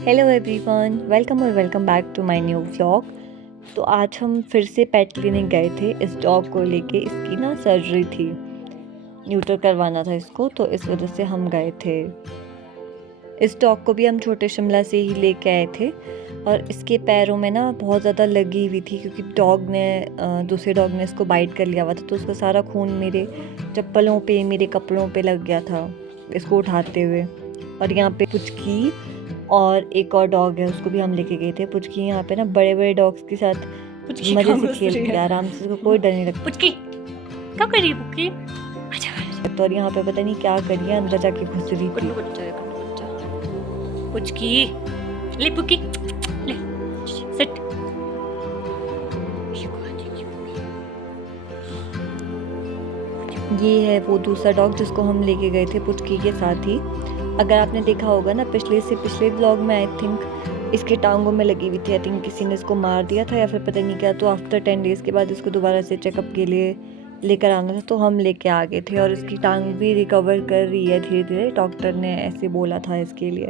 Hello everyone, welcome back to my new vlog. तो आज हम फिर से पेट क्लिनिक गए थे इस डॉग को लेके। इसकी ना सर्जरी थी, न्यूटर करवाना था इसको, तो इस वजह से हम गए थे। इस डॉग को भी हम छोटे शिमला से ही लेके आए थे और इसके पैरों में ना बहुत ज़्यादा लगी हुई थी क्योंकि दूसरे डॉग ने इसको बाइट कर लिया हुआ था। तो उसका सारा खून मेरे चप्पलों पे, मेरे कपड़ों पे लग गया था इसको उठाते हुए। और यहाँ पे पुचकी और एक और डॉग है, उसको भी हम लेके गए थे। पुचकी यहाँ पे ना बड़े बड़े डॉग्स के साथ मजे से खेलती है, आराम से, उसको कोई डर नहीं लगता। पुचकी क्या कर रही है पुचकी? अच्छा तो और यहाँ पे पता नहीं क्या करिए, अंदर जाके घुस रही थी। पुचकी ले, पुचकी ले, सिट। ये है वो दूसरा डॉग जिसको हम लेके गए थे पुचकी के साथ ही। अगर आपने देखा होगा ना पिछले व्लॉग में, आई थिंक इसके टांगों में लगी हुई थी। आई थिंक किसी ने इसको मार दिया था या फिर पता नहीं क्या। तो आफ्टर 10 डेज़ के बाद इसको दोबारा से चेकअप के लिए लेकर आना था, तो हम लेके आ गए थे। और इसकी टांग भी रिकवर कर रही है धीरे धीरे, डॉक्टर ने ऐसे बोला था इसके लिए।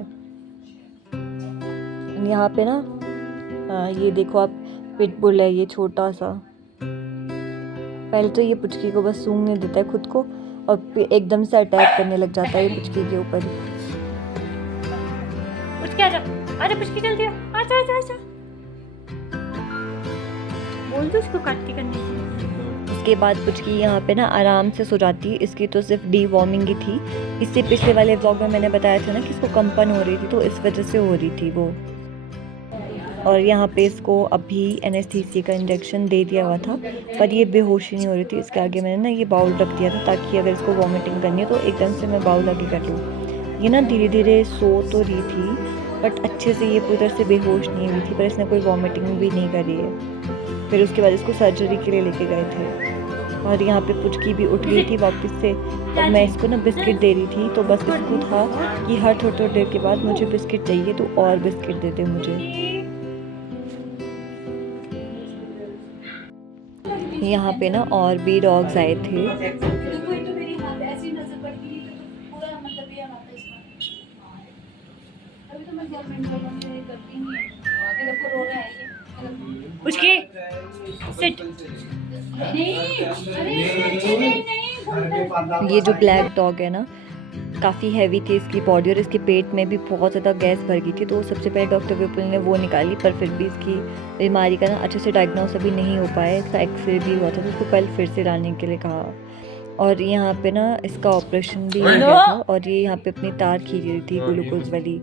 यहाँ पे ना ये देखो आप, पिटबुल है ये छोटा सा। पहले तो ये पुचकी को बस सूंघने देता है खुद को और एकदम से अटैक करने लग जाता है ये पुचकी के ऊपर। पुचकी आजा, आजा पुचकी, जल्दी आजा आजा आजा। बोल दो उसको काटती करने की। उसके बाद पुचकी यहाँ पे ना आराम से सो जाती है। इसकी तो सिर्फ डीवॉर्मिंग ही थी। इससे पिछले वाले व्लॉग में मैंने बताया था ना कि इसको कंपन हो रही थी, तो इस वजह से हो रही थी वो। और यहाँ पे इसको अभी एनेस्थीसिया का इंजेक्शन दे दिया हुआ था, पर ये बेहोशी नहीं हो रही थी। इसके आगे मैंने ना ये बाउल रख दिया था ताकि अगर इसको वॉमिटिंग करनी है तो एकदम से मैं बाउल आगे कर लूँ। ये ना धीरे धीरे सो तो रही थी, बट अच्छे से ये पूरी तरह से बेहोश नहीं हुई थी, पर इसने कोई वॉमिटिंग भी नहीं करी है। फिर उसके बाद इसको सर्जरी के लिए लेके गए थे। और यहाँ पे पुचकी भी उठ गई थी वापस से। और मैं इसको ना बिस्किट दे रही थी, तो बस इसको था कि हर थोड़ी देर के बाद मुझे बिस्किट चाहिए, तो और बिस्किट दे दे मुझे। यहाँ पे ना और भी डॉग्स आए थे। पुचकी सिट। ये जो ब्लैक डॉग है ना, काफ़ी हैवी थी इसकी बॉडी और इसके पेट में भी बहुत ज़्यादा गैस भर गई थी। तो सबसे पहले डॉक्टर विपुल ने वो निकाली, पर फिर भी इसकी बीमारी का ना अच्छे से डायग्नोस अभी नहीं हो पाया। इसका एक्सरे भी हुआ था, तो उसको कल फिर से लाने के लिए कहा। और यहाँ पे ना इसका ऑपरेशन भी हो गया था और ये यहाँ पे अपनी तार खींच रही थी ग्लूकोज वाली।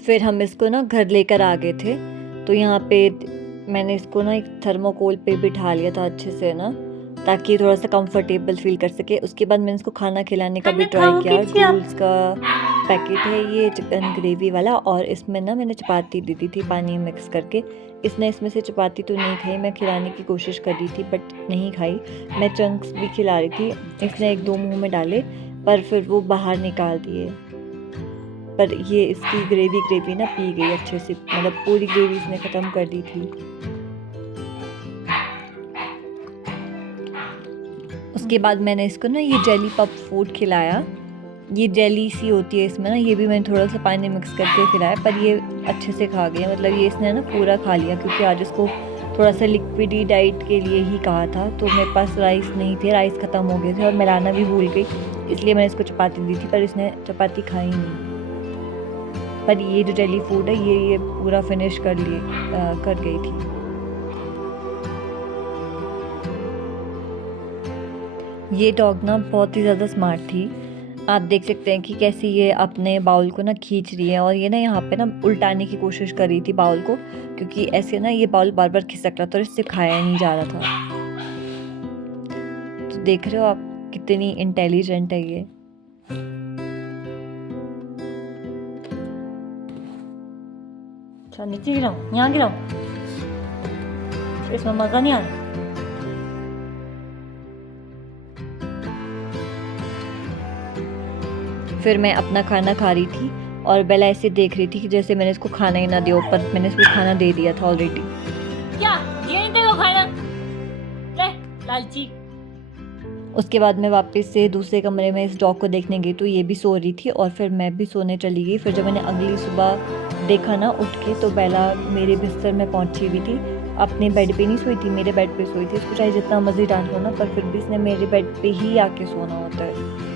फिर हम इसको ना घर लेकर आ गए थे। तो यहाँ पे मैंने इसको ना एक थर्मोकोल पे बिठा लिया था अच्छे से ना, ताकि थोड़ा सा कंफर्टेबल फील कर सके। उसके बाद मैंने इसको खाना खिलाने का भी ट्राई किया। जूल्स का पैकेट है ये, चिकन ग्रेवी वाला, और इसमें ना मैंने चपाती दी थी पानी मिक्स करके। इसने इसमें से चपाती तो नहीं खाई, मैं खिलाने की कोशिश कर रही थी बट नहीं खाई। मैं चंक्स भी खिला रही थी, इसने एक दो मुंह में डाले पर फिर वो बाहर निकाल दिए। पर ये इसकी ग्रेवी ना पी गई अच्छे से, मतलब पूरी ग्रेवी इसने ख़त्म कर दी थी। उसके बाद मैंने इसको ना ये जेली पप फूड खिलाया। ये जेली सी होती है इसमें ना, ये भी मैंने थोड़ा सा पानी मिक्स करके खिलाया, पर ये अच्छे से खा गया। मतलब ये इसने ना पूरा खा लिया, क्योंकि आज इसको थोड़ा सा लिक्विडी डाइट के लिए ही कहा था। तो मेरे पास राइस नहीं थे, राइस ख़त्म हो गए थे और मैं लाना भी भूल गई, इसलिए मैंने इसको चपाती दी थी, पर इसने चपाती खाई नहीं। पर ये जो जेली फूड है ये पूरा फिनिश कर गई थी। ये डॉग ना बहुत ही ज़्यादा स्मार्ट थी। आप देख सकते हैं कि कैसे ये अपने बाउल को ना खींच रही है, और ये ना यहाँ पे ना उल्टाने की कोशिश कर रही थी बाउल को, क्योंकि ऐसे ना ये बाउल बार बार खिसक रहा था और इससे खाया नहीं जा रहा था। तो देख रहे हो आप कितनी इंटेलिजेंट है ये। अच्छा नीचे गिराओ, यहाँ गिराओ, इसमें मजा नहीं आ रहा। फिर मैं अपना खाना खा रही थी और बेला ऐसे देख रही थी कि जैसे मैंने इसको खाना ही ना दिया, पर मैंने इसको खाना दे दिया था ऑलरेडी। क्या दिया नहीं तेरे को खाना? ले लालची। उसके बाद मैं वापस से दूसरे कमरे में इस डॉग को देखने गई तो ये भी सो रही थी और फिर मैं भी सोने चली गई। फिर जब मैंने अगली सुबह देखा ना उठ के, तो बेला मेरे बिस्तर में पहुंची हुई थी। अपने बेड पे नहीं सोई थी, मेरे बेड पे सोई थी। इसको चाहे जितना मर्जी डांट लो ना, पर फिर भी इसने मेरे बेड पे ही आके सोना होता है।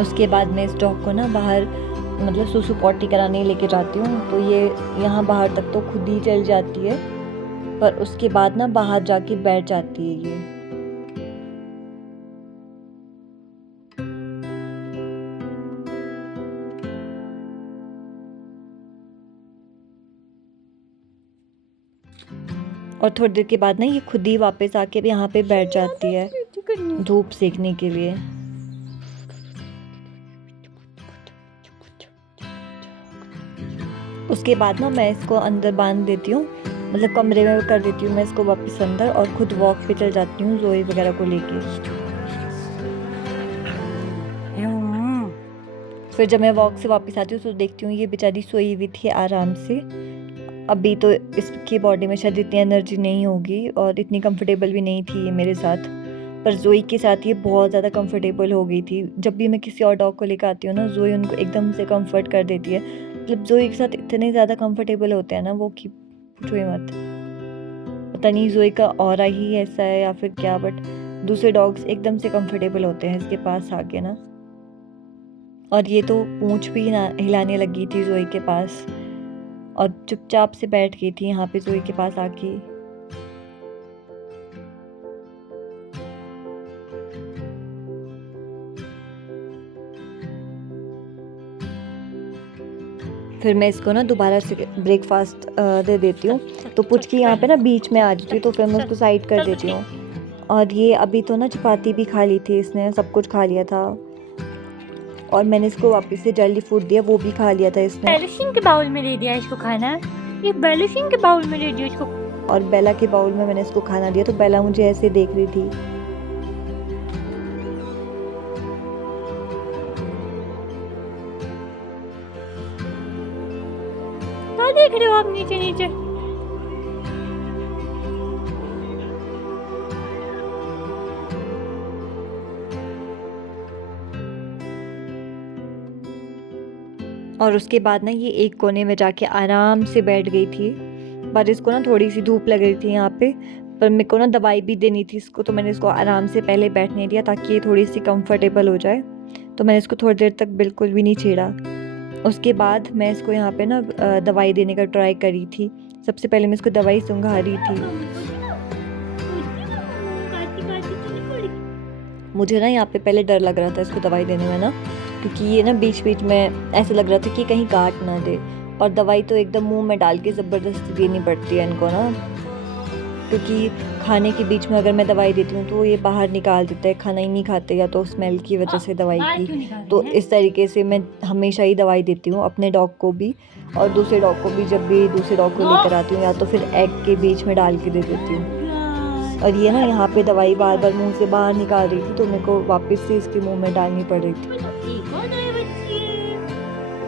उसके बाद मैं इस डॉग को ना बाहर मतलब सुसु पॉटी कराने लेके जाती हूँ, तो ये यहाँ बाहर तक तो खुद ही चल जाती है, पर उसके बाद ना बाहर जाके बैठ जाती है ये। और थोड़ी देर के बाद ना ये खुद ही वापस आके यहाँ पे बैठ जाती है धूप सेकने के लिए। उसके बाद ना मैं इसको अंदर बांध देती हूँ, मतलब कमरे में कर देती हूँ मैं इसको वापस अंदर, और खुद वॉक पे चल जाती हूँ जोई वगैरह को लेके। फिर जब मैं वॉक से वापस आती हूँ तो देखती हूँ ये बेचारी सोई हुई थी आराम से। अभी तो इसकी बॉडी में शायद इतनी एनर्जी नहीं होगी और इतनी कंफर्टेबल भी नहीं थी ये मेरे साथ, पर जोई के साथ ये बहुत ज़्यादा कंफर्टेबल हो गई थी। जब भी मैं किसी और डॉग को लेकर आती हूँ ना, जोई उनको एकदम से कंफर्ट कर देती है। मतलब जोई के साथ इतने ज़्यादा कंफर्टेबल होते हैं ना वो कि पूछो ही मत। पता नहीं जोई का ऑरा ही ऐसा है या फिर क्या, बट दूसरे डॉग्स एकदम से कंफर्टेबल होते हैं इसके पास आके ना। और ये तो पूंछ भी ना हिलाने लगी थी जोई के पास और चुपचाप से बैठ गई थी यहाँ पे जोई के पास आके। फिर मैं इसको ना दोबारा से ब्रेकफास्ट दे देती हूँ। तो पुचकी यहाँ पे ना बीच में आ रही थी, तो फिर मैं उसको साइड कर देती हूँ। और ये अभी तो ना चपाती भी खा ली थी इसने, सब कुछ खा लिया था। और मैंने इसको वापस से जल्दी फूड दिया, वो भी खा लिया था इसने। बैलेंसिंग के बाउल में दे दिया इसको खाना। ये बैलेंसिंग के बाउल में दे दिया इसको। और बेला के बाउल में मैंने इसको खाना दिया, तो बेला मुझे ऐसे देख रही थी। क्या देख रहे हो आप नीचे नीचे? और उसके बाद ना ये एक कोने में जाके आराम से बैठ गई थी। पर इसको ना थोड़ी सी धूप लग रही थी यहाँ पे, पर मेरे को ना दवाई भी देनी थी इसको, तो मैंने इसको आराम से पहले बैठने दिया ताकि ये थोड़ी सी कंफर्टेबल हो जाए। तो मैंने इसको थोड़ी देर तक बिल्कुल भी नहीं छेड़ा। उसके बाद मैं इसको यहाँ पे ना दवाई देने का ट्राई करी थी। सबसे पहले मैं इसको दवाई सुंघा रही थी। मुझे ना यहाँ पे पहले डर लग रहा था इसको दवाई देने में ना, क्योंकि ये ना बीच बीच में ऐसे लग रहा था कि कहीं काट ना दे। और दवाई तो एकदम मुंह में डाल के ज़बरदस्ती देनी पड़ती है इनको ना, क्योंकि खाने के बीच में अगर मैं दवाई देती हूँ तो ये बाहर निकाल देते हैं, खाना ही नहीं खाते, या तो स्मेल की वजह से दवाई की। तो इस तरीके से मैं हमेशा ही दवाई देती हूँ अपने डॉग को भी, और दूसरे डॉग को भी जब भी दूसरे डॉग को लेकर आती हूँ, या तो फिर एग के बीच में डाल के दे देती हूँ। और ये ना यहाँ पे दवाई बार बार मुंह से बाहर निकाल रही थी, तो मेरे को वापस से इसके मुंह में डालनी पड़ रही थी। एक और दवाई बच्ची है।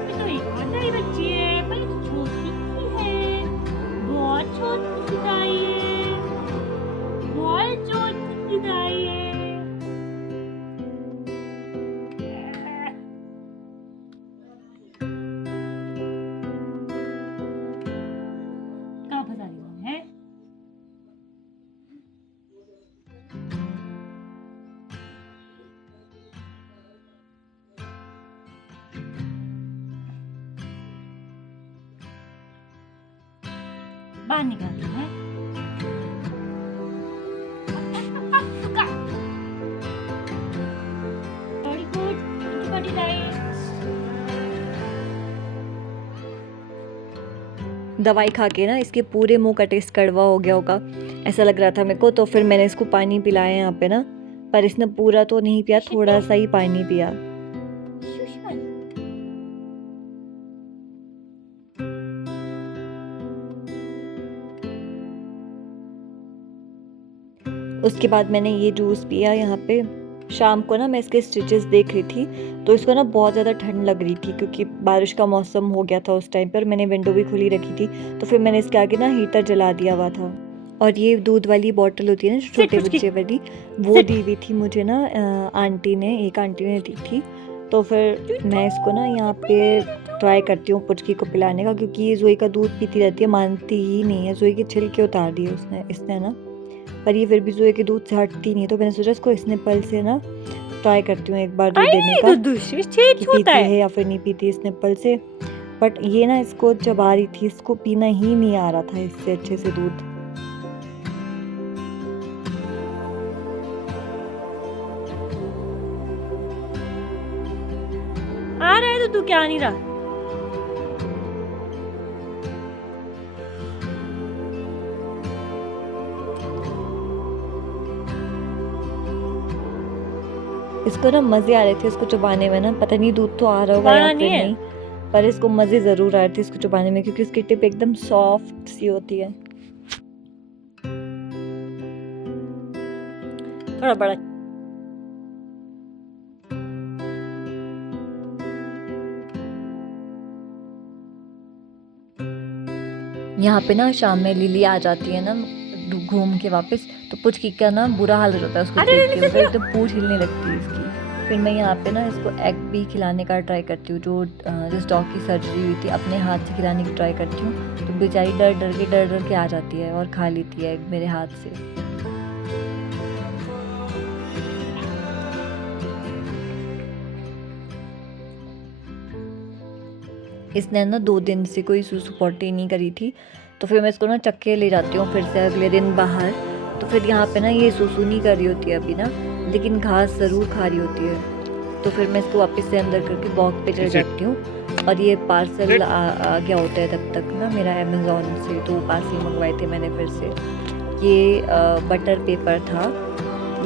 ये तो एक और दवाई बच्ची है, पर ये तो छोटी सी है। बहुत छोटी सी दवाई है। बहुत छोटी सी दवाई है। कहाँ फंसा रही है? बाहर निकालती है। वेरी गुड, बड़ी लाइन। दवाई खा के ना इसके पूरे मुंह का टेस्ट कड़वा हो गया होगा, ऐसा लग रहा था मेरे को। तो फिर मैंने इसको पानी पिलाया यहाँ पे ना, पर इसने पूरा तो नहीं पिया, थोड़ा सा ही पानी पिया। उसके बाद मैंने ये जूस पिया यहाँ पे, शाम को ना मैं इसके स्टिचेस देख रही थी, तो इसको ना बहुत ज़्यादा ठंड लग रही थी क्योंकि बारिश का मौसम हो गया था उस टाइम पर। मैंने विंडो भी खुली रखी थी, तो फिर मैंने इसके आगे ना हीटर जला दिया हुआ था। और ये दूध वाली बॉटल होती है ना छोटे बच्चे वाली, वो दी हुई थी मुझे ना एक आंटी ने दी थी। तो फिर मैं इसको ना यहाँ पे ट्राई करती हूँ पुचकी को पिलाने का, क्योंकि ये जोई का दूध पीती रहती है, मानती ही नहीं है। जोई के छिलके उतार दिए इसने ना, पर ये फिर भी जोई के दूध से हटती नहीं है। तो मैंने सोचा इसको इस निप्पल से ना ट्राई करती हूँ एक बार दूध देने का, कि पीती है या फिर नहीं पीती इस निप्पल से। बट ये ना इसको चबा रही थी, इसको पीना ही नहीं आ रहा था इससे अच्छे से दूध। आ रहा है तो तू क्या आ नहीं रहा? इसको ना मज़े आ रहे थे इसको चबाने में ना, पता नहीं दूध तो आ रहा होगा या फिर नहीं, पर इसको मज़े ज़रूर आ रहे थे इसको चबाने में, क्योंकि इसकी टिप एकदम सॉफ्ट सी होती है। थोड़ा बड़ा यहाँ पे ना शाम में लिली आ जाती है ना घूम के वापस, तो पुचकी का ना बुरा हाल हो जाता है उसको देख के, मतलब एकदम पूंछ हिलने लगती है इसकी। फिर मैं यहाँ पे ना इसको एग भी खिलाने का ट्राई करती हूँ, जो जिस डॉग की सर्जरी हुई थी अपने हाथ से खिलाने की ट्राई करती हूँ, तो बेचारी डर डर के आ जाती है और खा लेती है एग मेरे हाथ से। इसने ना 2 दिन से कोई सुसु पॉटी नहीं करी थी, तो फिर मैं इसको ना चक्के ले जाती हूँ फिर से अगले दिन बाहर। तो फिर यहाँ पे ना ये सुसु नहीं कर रही होती है अभी ना, लेकिन घास ज़रूर खा रही होती है। तो फिर मैं इसको वापस से अंदर करके वॉक पे चढ़ जाती हूँ। और ये पार्सल आ गया होता है तब तक ना मेरा अमेज़ॉन से, तो पार्सल मंगवाए थे मैंने फिर से। ये बटर पेपर था,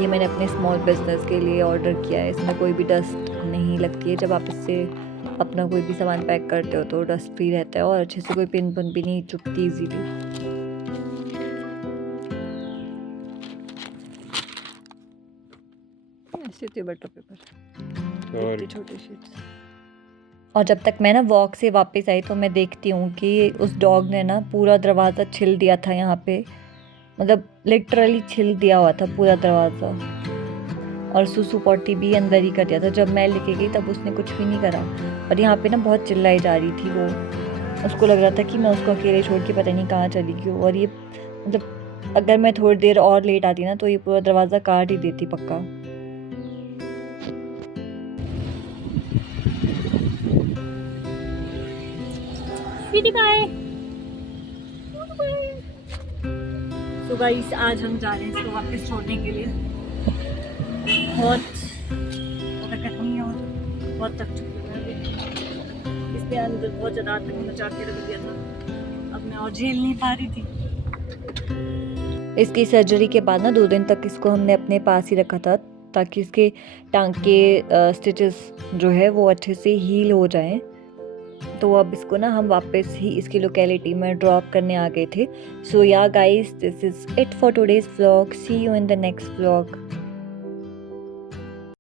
ये मैंने अपने स्मॉल बिजनेस के लिए ऑर्डर किया है। इसमें कोई भी डस्ट नहीं लगती है, जब आप इससे अपना कोई भी सामान पैक करते हो तो डस्ट फ्री रहता है, और अच्छे से कोई पिन भी नहीं चुभती इजीली। ऐसे थे बटर पेपर, छोटे शीट्स। और जब तक मैं ना वॉक से वापस आई तो मैं देखती हूँ कि उस डॉग ने ना पूरा दरवाज़ा छिल दिया था यहाँ पे, मतलब लिटरली छिल दिया हुआ था पूरा दरवाज़ा, और सुसु पॉटी भी अंदर ही कर दिया था। जब मैं लेके गई तब उसने कुछ भी नहीं करा, और यहाँ पे ना बहुत चिल्लाई जा रही थी वो, उसको लग रहा था कि मैं उसको अकेले छोड़ के पता नहीं कहाँ चली गई। और ये मतलब अगर मैं थोड़ी देर और लेट आती ना तो ये पूरा दरवाज़ा काट ही देती पक्का। बाय। तो गाइस आज हम जा रहे हैं इसको वापस छोड़ने के लिए। बहुत ताकत नहीं है और बहुत थक चुकी हूँ मैं। इसके अंदर बहुत ज़्यादा आतंक मचा के रख दिया था, अब मैं और झेल नहीं पा रही थी। इसकी सर्जरी के बाद ना 2 दिन तक इसको हमने अपने पास ही रखा था, ताकि इसके टांग के स्टिचेस जो है वो अच्छे से हील हो जाएं। तो अब इसको ना हम वापस ही इसकी लोकेलिटी में ड्रॉप करने आ गए थे। So yeah guys, this is it for today's vlog. See you in the next vlog.